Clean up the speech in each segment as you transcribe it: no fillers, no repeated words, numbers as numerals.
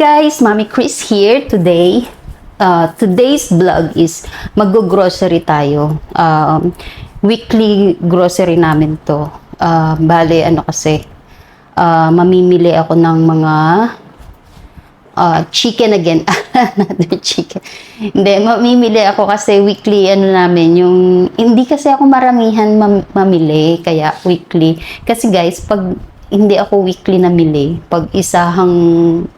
guys, Mommy Chris here today. Today's vlog is mag-grocery tayo. Weekly grocery namin to. Bale, mamimili ako ng mga chicken again. Another chicken. Hindi, mamimili ako kasi weekly namin. Hindi kasi ako maramihan mamili, kaya weekly. Kasi guys, pag hindi ako weekly namili, pag isahang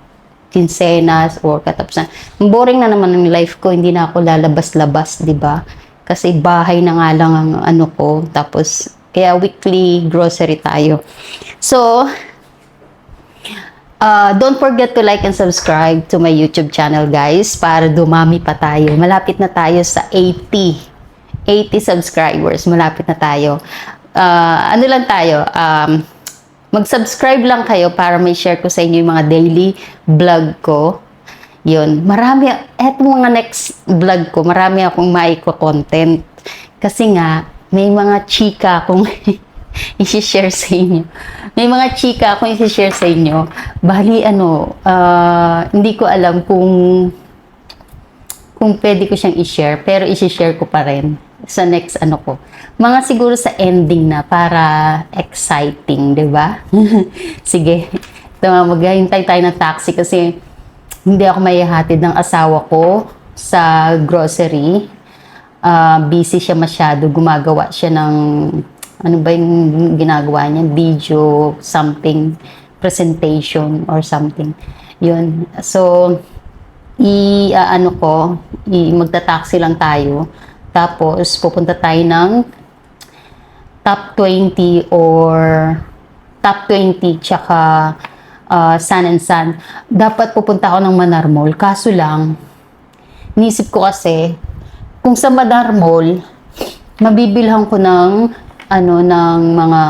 kinsenas or katapusan, boring na naman ng life ko, hindi na ako lalabas-labas, di ba? Kasi bahay na nga lang ang ano ko, tapos kaya weekly grocery tayo. So, don't forget to like and subscribe to my YouTube channel, guys, para dumami pa tayo. Malapit na tayo sa 80 subscribers. Malapit na tayo. Ano lang tayo? Mag-subscribe lang kayo para may share ko sa inyo yung mga daily vlog ko. Yun. Marami, eto mga next vlog ko, marami akong maiko-content. Kasi nga, may mga chika akong i-share sa inyo. May mga chika akong i-share sa inyo. Bali, hindi ko alam kung pwede ko siyang i-share, pero i-share ko pa rin sa next ko. Mga siguro sa ending na para exciting, di ba? Sige. Maghahintay tayo ng taxi kasi hindi ako maihatid ng asawa ko sa grocery. Busy siya masyado. Gumagawa siya ng ano ba yung ginagawa niya? Video, something, presentation or something. Yun. So, magta-taxi lang tayo. Tapos, pupunta tayo ng top 20 or top 20 tsaka Sun and Sun. Dapat pupunta ako ng Manar Mall. Kaso lang, nisip ko kasi, kung sa Manar Mall, mabibilhan ko ng mga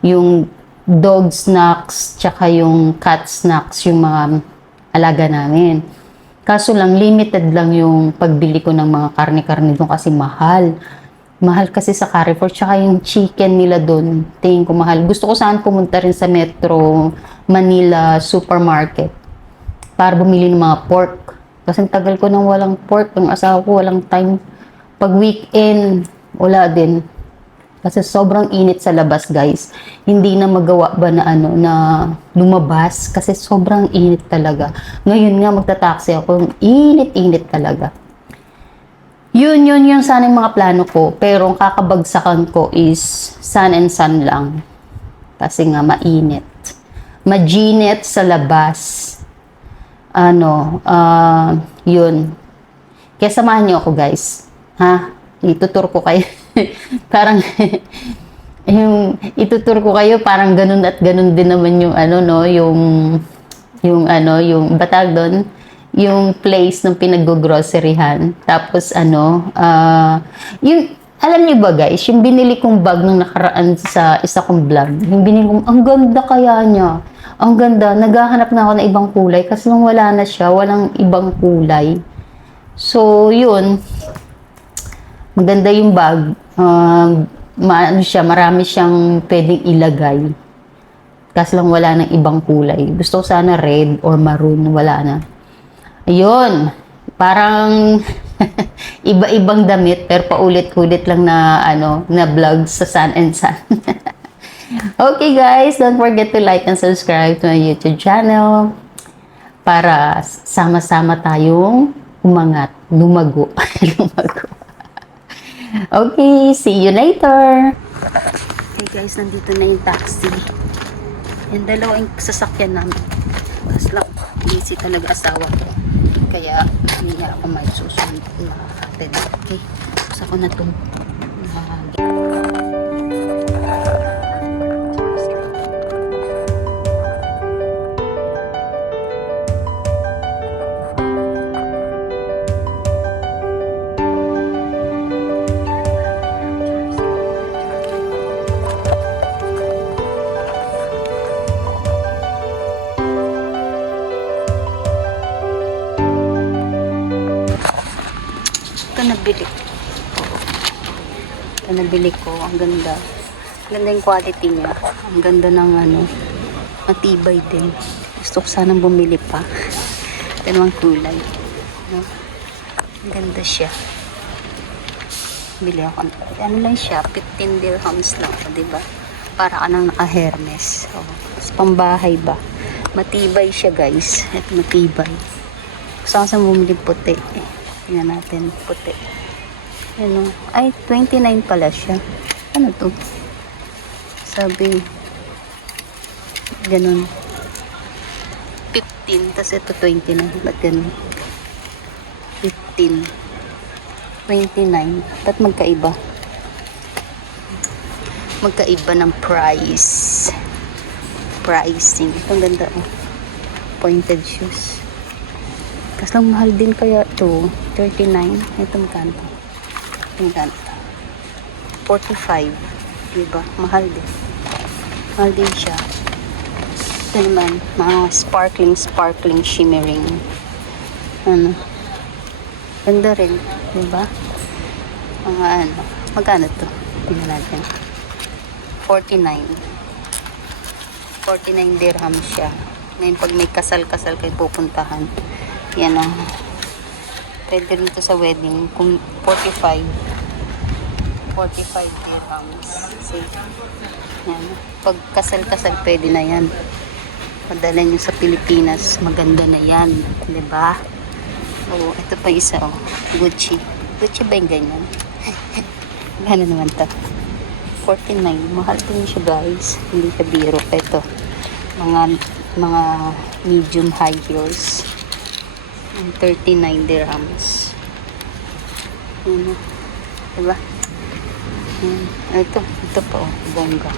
yung dog snacks tsaka yung cat snacks, yung mga alaga namin. Kaso lang, limited lang yung pagbili ko ng mga karne-karne doon kasi mahal. Mahal kasi sa Carrefour, tsaka yung chicken nila doon, tingin ko mahal. Gusto ko saan pumunta rin sa Metro Manila Supermarket para bumili ng mga pork. Kasi tagal ko nang walang pork. Ang asawa ko walang time. Pag weekend, wala din. Kasi sobrang init sa labas, guys. Hindi na magawa ba na lumabas kasi sobrang init talaga. Ngayon nga magta-taxi ako, init-init talaga. Yun yung sana yung mga plano ko. Pero ang kakabagsakan ko is Sun and Sun lang. Kasi nga mainit. Majinit sa labas. Yun. Kaya samahan niyo ako, guys. Ha? Itutur ko kayo. Parang itutur ko kayo parang ganun at ganun din naman yung yung batag doon, yung place ng pinag-groceryhan. Tapos yung alam niyo ba, guys, yung binili kong bag nung nakaraan sa isa kong vlog, yung binili kong, ang ganda kaya niya. Ang ganda. Naghahanap na ako ng ibang kulay kasi nung wala na siya, walang ibang kulay. So, yun. Maganda yung bag. Marami siyang pwedeng ilagay. Kasi lang wala ng ibang kulay. Gusto ko sana red or maroon. Wala na. Ayun. Parang iba-ibang damit pero paulit-ulit lang na vlog sa Sun and Sun. Okay, guys. Don't forget to like and subscribe to my YouTube channel para sama-sama tayong umangat. Lumago. Lumago. Okay, see you later. Hey guys, nandito na yung taxi. Yung dalawang sasakyan namin. Kasi lang, busy talaga asawa ko. Kaya, hindi niya ako may susunod na hatid. Okay, tapos ako na itong nabili ko. Ang ganda. Ganda yung quality niya. Ang ganda ng matibay din. Gusto ko sanang bumili pa. Ito naman kulay. No? Ang ganda siya. Bili ako. Ano lang siya, 15 dirhams lang. Diba? Para ka nang naka-Hermes. So, pambahay ba? Matibay siya guys. Ito matibay. Gusto ko sa bumili puti. Tingnan natin puti. Ano? Ay, 29 pala siya. Ano to? Sabi, ganun. 15, tas ito 29. Ba't ganun? 15. 29. Ba't magkaiba? Magkaiba ng price. Pricing. Ito ang ganda oh. Pointed shoes. Kasi lang mahal din kaya to 39. Ito magkano? Magkano? 45. Diba? Mahal din. Mahal din siya. Ito naman, mga sparkling, shimmering. Ano? Ganda rin. Diba? Mga ano. Magkano to? Tingnan natin. 49. 49 dirham siya. Ngayon, pag may kasal-kasal kayo pupuntahan, yan o. Pwede rin to sa wedding. Kung 45 dirhams. See? Yan. Pag kasal-kasal, pwede na yan. Padala nyo sa Pilipinas, maganda na yan. Diba? O, ito pa isa o. Gucci. Gucci ba yung ganyan? Gano'n naman to. 49. Mahal din siya guys. Hindi siya biro. Ito. Mga medium high heels. 39 dirhams. Yan. Diba? Yan. Ito pa oh. Bongga.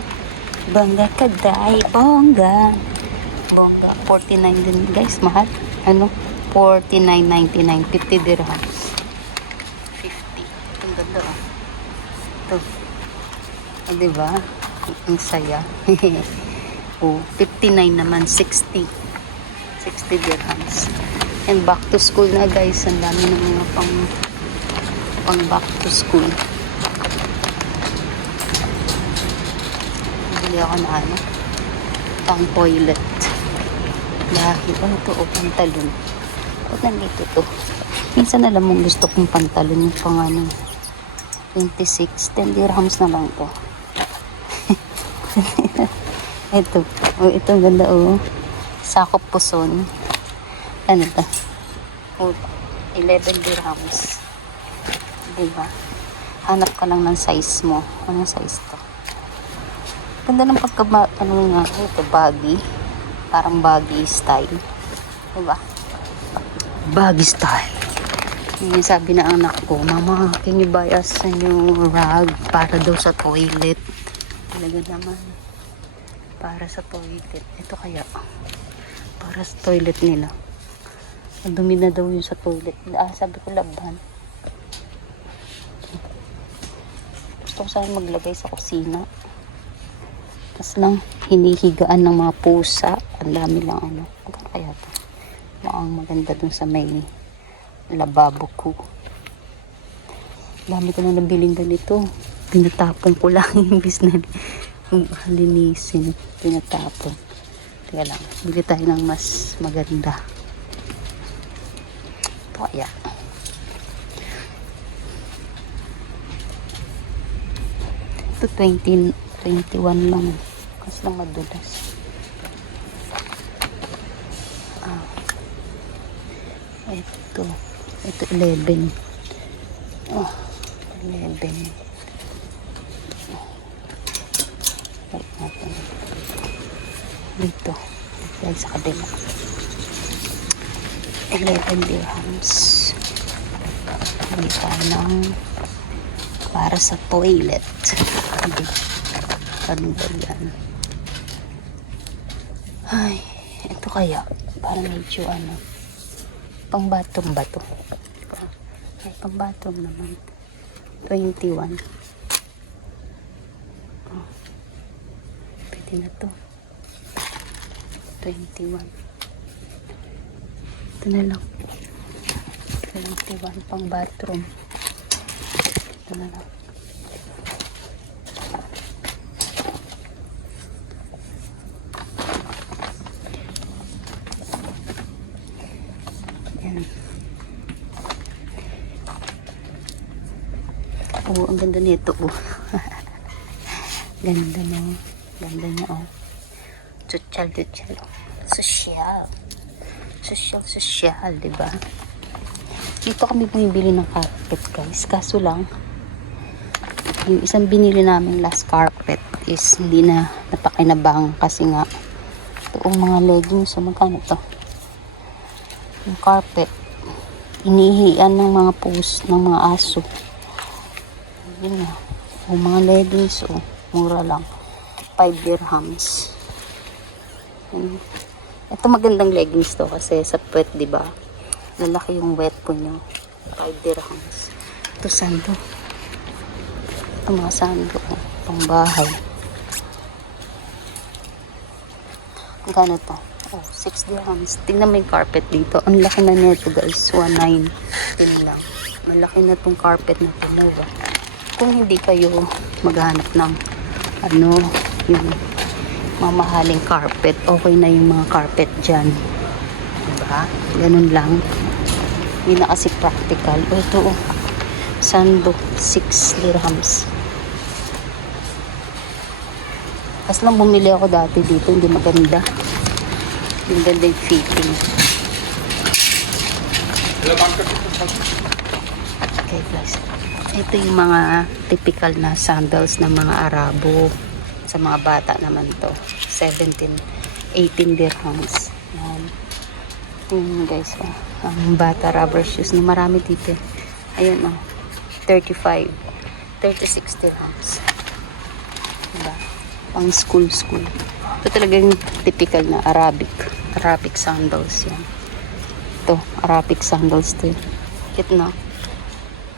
Bongga kaday. Bongga. 49 din guys. Mahal. Ano? 49.99. 50 dirhams. 50. Ang ganda oh. Ito. Ah, diba? Ang saya. Oh, 59 naman. 60 dirhams. And back to school na guys. Ang dami ng mga pang back to school. Bili ako na ano. Pang toilet. Dahil ito o pantalon. Ba't nandito to? Minsan na lang mong gusto kong pantalon yung pang ano. 26. 10 dirhams na lang to. Ito. Oh, ito ang ganda oh. Sakop puson. Ano to? Oh, 11 dirhams. Diba? Hanap ka lang ng size mo. Anong size to? Ganda ng ano nga. Ito, baggy. Parang baggy style. Diba? Baggy style. Yung sabi na anak ko, Mama, can you buy us a new rag para daw sa toilet? Talaga naman. Para sa toilet. Ito kaya. Para sa toilet nila. Dumi na daw yung sa toilet. Sabi ko laban. Gusto ko sana maglagay sa kusina. Tapos lang, hinihigaan ng mga pusa. Ang dami lang ano. Magkano kaya ito? Mukhang maganda dun sa may lababo ko. Dami ko na nabiling ganito. Pinatapon ko lang yung business. Linisin. Pinatapon. Teka lang. Bili tayo ng mas maganda. Ito kaya. Ito 21 lang. Kasi lang madulas. Ito 11. Oh, 11. Wait natin. Dito. Dahil sa kabila. 11 dirhams. Hindi tayo ng para sa toilet. Ano ba yan? Ay, ito kaya. Para medyo ano. Pang bathroom ba to? Ay, pang bathroom naman. 21. Oh. Pwede na to. 21. Ito na lang. 21 pang bathroom. Ito na lang. Yan. Oh, ang ganda nito. Oh. Ganda na. Ganda niya, oh. Tutsal. Sosyal. Sosyal, diba? Dito kami bumibili ng carpet, guys. Kaso lang, yung isang binili namin last carpet is hindi na napakinabang kasi nga itong mga leggings, so magkano to? Yung carpet, inihian ng mga ng mga aso. Yun na. Yung mga leggings, oh, mura lang. 5 dirhams. Ito magandang leggings to kasi sa puwet, diba? Lalaki yung wet po nyo. 5 dirhams. Ito sando. Ito mga sando. Pangbahay. Magkano to? Oh, 6 dirhams. Tingnan mo yung carpet dito. Ang laki na nito, guys. 1.9. Yun lang. Malaki na tong carpet na ito. Diba? Kung hindi kayo maghanap ng yung mamahaling carpet, okay na yung mga carpet dyan. Diba? Ganun lang. Hindi na kasi practical. Ito, sando, 6 dirhams. Kasi lang bumili ako dati dito, hindi maganda. Hindi maganda yung fitting. Okay, guys. Ito yung mga typical na sandals ng mga Arabo. Sa mga bata naman to. 18 dirhams. Yan. Yun, guys, oh. Ang bata rubber shoes na marami dito. Ayan, oh. 36 dirhams. Diba? Pang school. Ito talaga yung typical na Arabic sandals yan. Ito, Arabic sandals to. Cute na.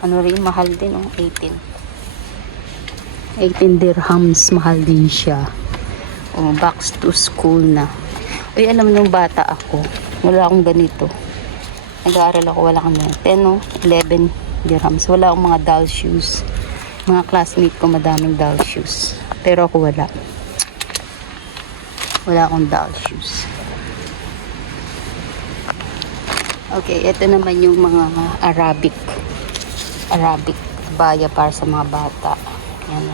Ano rin, mahal din, oh. 18 dirhams, mahal din siya. Oh, back to school na. Uy, alam mo nung bata ako, wala akong ganito. Nag-aaral ako, wala akong ganito. 10 o 11 dirhams. Wala akong mga doll shoes. Mga classmate ko madaming doll shoes. Pero ako wala. Wala akong doll shoes. Okay, ito naman yung mga Arabic baya para sa mga bata. Yan.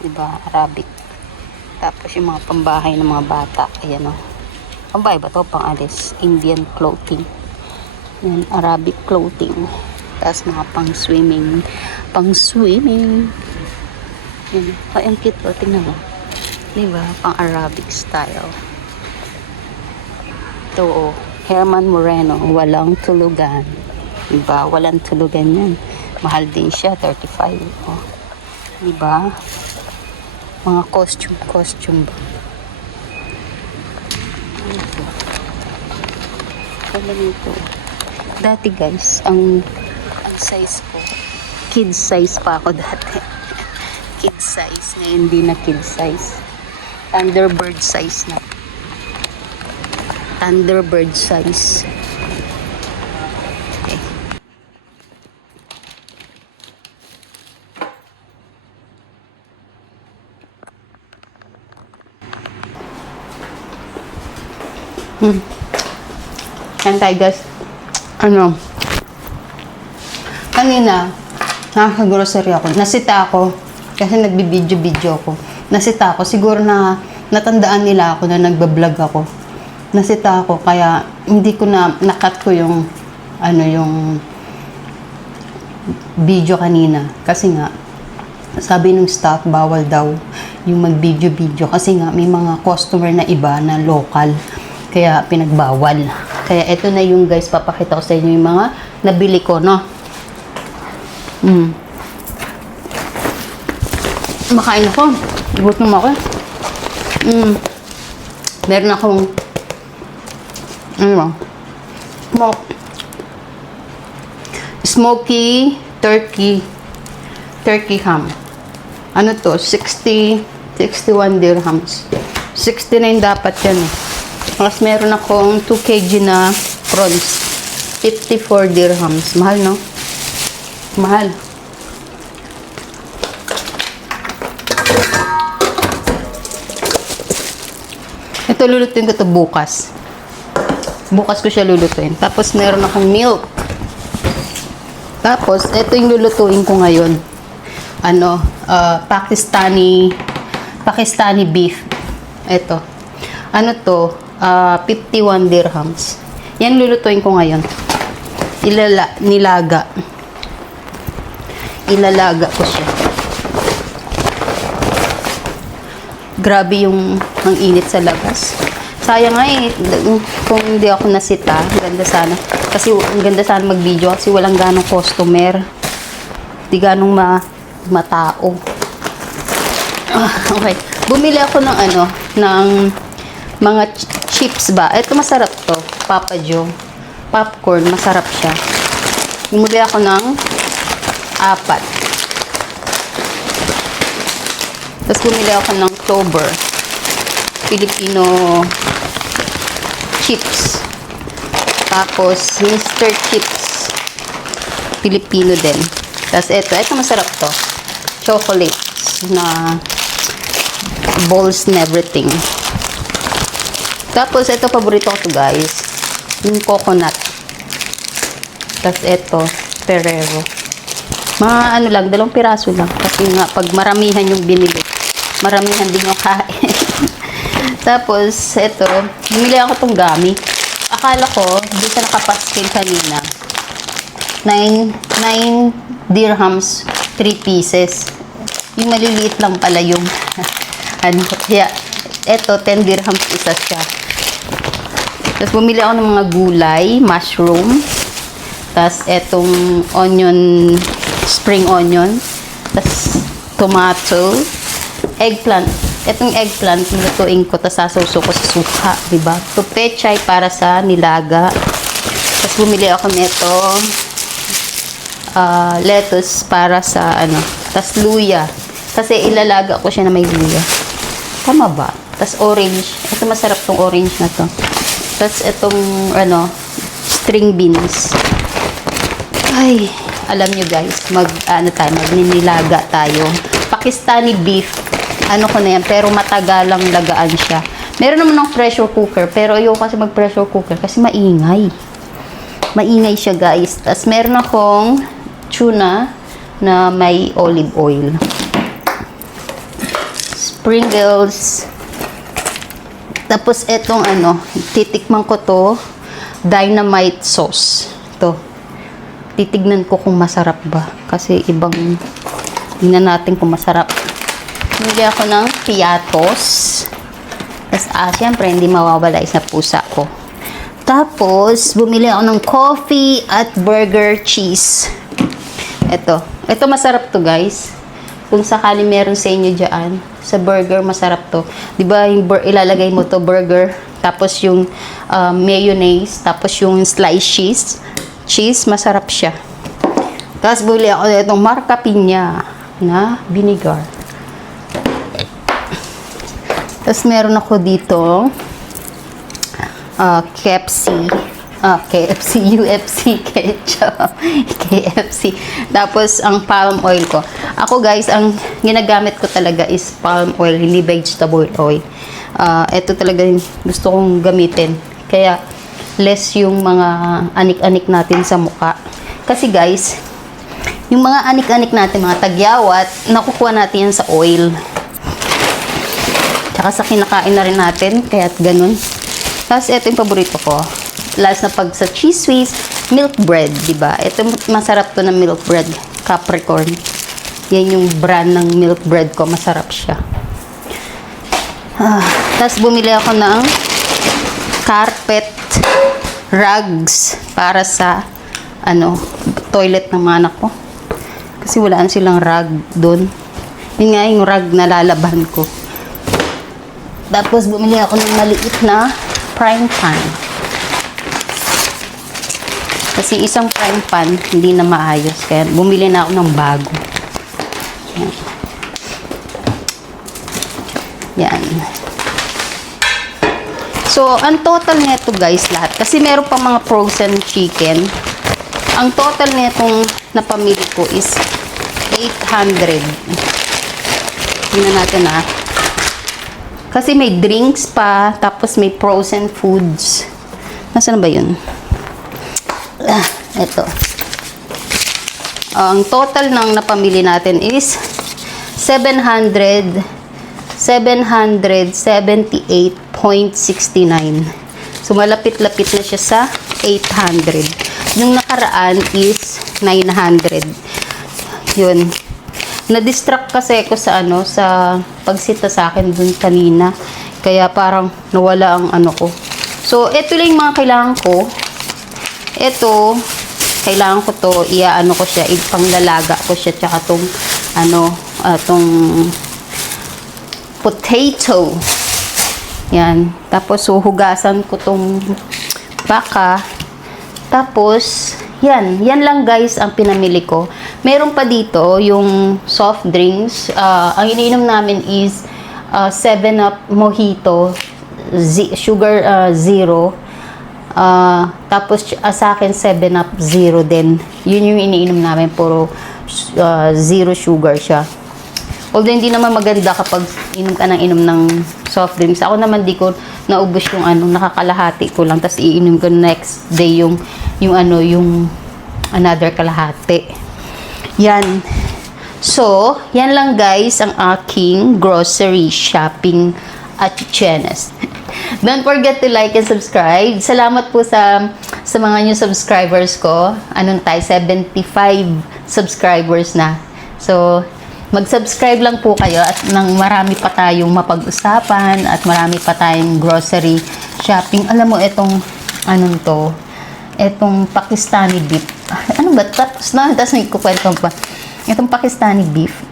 Diba? Arabic. Tapos yung mga pambahay ng mga bata. Ayan, o. Pambahay ba to? Pang-alis. Indian clothing. Yan. Arabic clothing. Tapos mga pang-swimming. Yan. Ay, ang cute o. Tingnan mo. Diba? Pang-Arabic style. Ito, o. Herman Moreno. Walang tulugan. Diba? Walang tulugan yan. Mahal din siya. 35. O. Diba? Mga costume ba? Ito. Dati, guys, ang size ko, kid size pa ako dati. Kid size. Ngayon hindi na kid size. Thunderbird size na. Thunderbird size. Okay. Yan tayo, guys. Kanina, nasa grocery ako. Nasita ako. Kasi nagbibideo ako. Nasita ako. Siguro na natandaan nila ako na nagbablog ako. Nasita ako. Kaya hindi ko nakat ko yung yung video kanina. Kasi nga, sabi ng staff, bawal daw yung mag-video. Kasi nga, may mga customer na iba na local. Kaya pinagbawal. Kaya ito na yung, guys, papakita ko sa inyo yung mga nabili ko, no? Makain ako. Gutom ako. Meron akong smoky turkey ham. Ano to? 61 dirhams. 69 dapat yan, eh. Tapos meron akong 2 kg na prawns. 54 dirhams. Mahal, no? Mahal. Ito, lulutuin ko ito bukas. Bukas ko siya lulutuin. Tapos meron akong milk. Tapos, ito yung lulutuin ko ngayon. Pakistani beef. Ito. Ano to? 51 dirhams. Yan lulutuin ko ngayon. Ilalaga ko siya. Grabe ang init sa labas. Sayang nga kung hindi ako nasita, ganda sana. Kasi ang ganda sana mag-video kasi walang ganong customer. Hindi ganong matao. Okay. Bumili ako ng mga chips ba. Ito masarap to. Papa Joe. Popcorn, masarap siya. Bumili ako ng 4. Tapos bumili ako ng Clover. Filipino chips. Tapos Mr. Chips. Filipino din. Tapos ito masarap to. Chocolates na balls and everything. Tapos ito paborito ko to guys. Yung coconut. Tapos ito Ferrero. Mga 2 piraso lang. Kasi nga pag maramihan yung binili, maramihan din yung kain. Tapos, ito, bumili ako tong gummy. Akala ko, doon sa nakapaskin kanina, 9 dirhams, 3 pieces. Yung maliliit lang pala yung, kaya, ito, 10 dirhams isa siya. Tapos, bumili ako ng mga gulay, mushroom, tapos, etong onion, spring onion, tapos, tomato, eggplant. Itong eggplant, nilutuin ko, tapos sasawso ko sa suka, diba? To pechay para sa nilaga. Tapos bumili ako nito, lettuce para sa tapos luya. Kasi ilalaga ko siya na may luya. Tama ba? Tapos orange. Ito masarap tong orange na to. Tapos itong, string beans. Ay, alam nyo guys, magninilaga tayo. Pakistani beef. Ko na yan, pero matagalang lagaan siya. Meron naman ng pressure cooker, pero ayoko kasi mag-pressure cooker kasi maingay. Maingay siya, guys. Tapos meron akong tuna na may olive oil. Sprinkles. Tapos etong titikman ko to, dynamite sauce. Ito. Titignan ko kung masarap ba. Kasi tingnan natin kung masarap. Bumili ako ng piatos. Tapos, syempre, hindi mawawala is na pusa ko. Tapos, bumili ako ng coffee at burger cheese. Ito masarap to guys. Kung sakali meron sa inyo dyan, sa burger, masarap to. Diba, ilalagay mo to burger, tapos yung mayonnaise, tapos yung sliced cheese, masarap siya. Tapos, bumili ako itong Marca Piña na vinegar. Tapos, meron ako dito UFC ketchup. KFC. Tapos, ang palm oil ko. Ako, guys, ang ginagamit ko talaga is palm oil, hindi vegetable oil. Ito talaga yung gusto kong gamitin. Kaya, less yung mga anik-anik natin sa mukha. Kasi, guys, yung mga anik-anik natin, mga tagyawat, nakukuha natin yan sa oil. Tsaka sa kinakain na rin natin, kaya't ganun. Tapos, ito yung paborito ko. Last na pag sa cheese whiz, milk bread, diba? Ito, masarap to na milk bread. Capricorn. Yan yung brand ng milk bread ko. Masarap siya. Tapos, bumili ako ng carpet rugs para sa, toilet ng mga anak ko. Kasi wala silang rug doon. Yun nga yung rug na lalaban ko. Tapos, bumili ako ng maliit na frying pan. Kasi isang frying pan, hindi na maayos. Kaya, bumili na ako ng bago. Yan. So, ang total nito guys, lahat. Kasi meron pang mga frozen chicken. Ang total netong napamili ko is 800. Tingnan natin Kasi may drinks pa, tapos may frozen foods. Nasaan ba yun? Ito. Ang total ng napamili natin is 778.69. So, malapit-lapit na siya sa 800. Yung nakaraan is 900. Yun. Na-distract kasi ako sa sa pagsita sa akin dun kanina. Kaya parang nawala ang ko. So, ito lang yung mga kailangan ko. Ito, kailangan ko to, ko siya, ipanglalaga ko siya, tsaka tong, tong potato. Yan. Tapos, huhugasan ko tong baka. Tapos, yan. Yan lang guys ang pinamili ko. Meron pa dito yung soft drinks. Ang iniinom namin is 7-Up Mojito. Sugar zero. Tapos sa akin 7-Up zero din. Yun yung iniinom namin. Puro zero sugar siya. Although hindi naman maganda kapag inom ka ng soft drinks. Ako naman di ko naubos yung nakakalahati ko lang. Tapos iinom ko next day yung another kalahati. Yan. So, yan lang guys ang aking grocery shopping at Chichenes. Don't forget to like and subscribe. Salamat po sa mga new subscribers ko. Tayo? 75 subscribers na. So, mag-subscribe lang po kayo at nang marami pa tayong mapag-usapan at marami pa tayong grocery shopping. Alam mo, itong itong Pakistani beef. Ano ba? Tapos may kukwento pa. Itong Pakistani beef,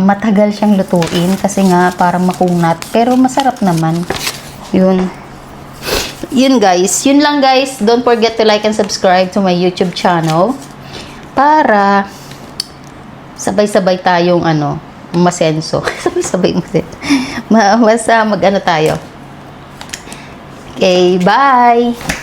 matagal siyang lutuin kasi nga parang makunat. Pero masarap naman. Yun. Yun guys. Yun lang guys. Don't forget to like and subscribe to my YouTube channel para sabay-sabay tayong masenso. Sabay-sabay masenso. Mag tayo. Okay, bye!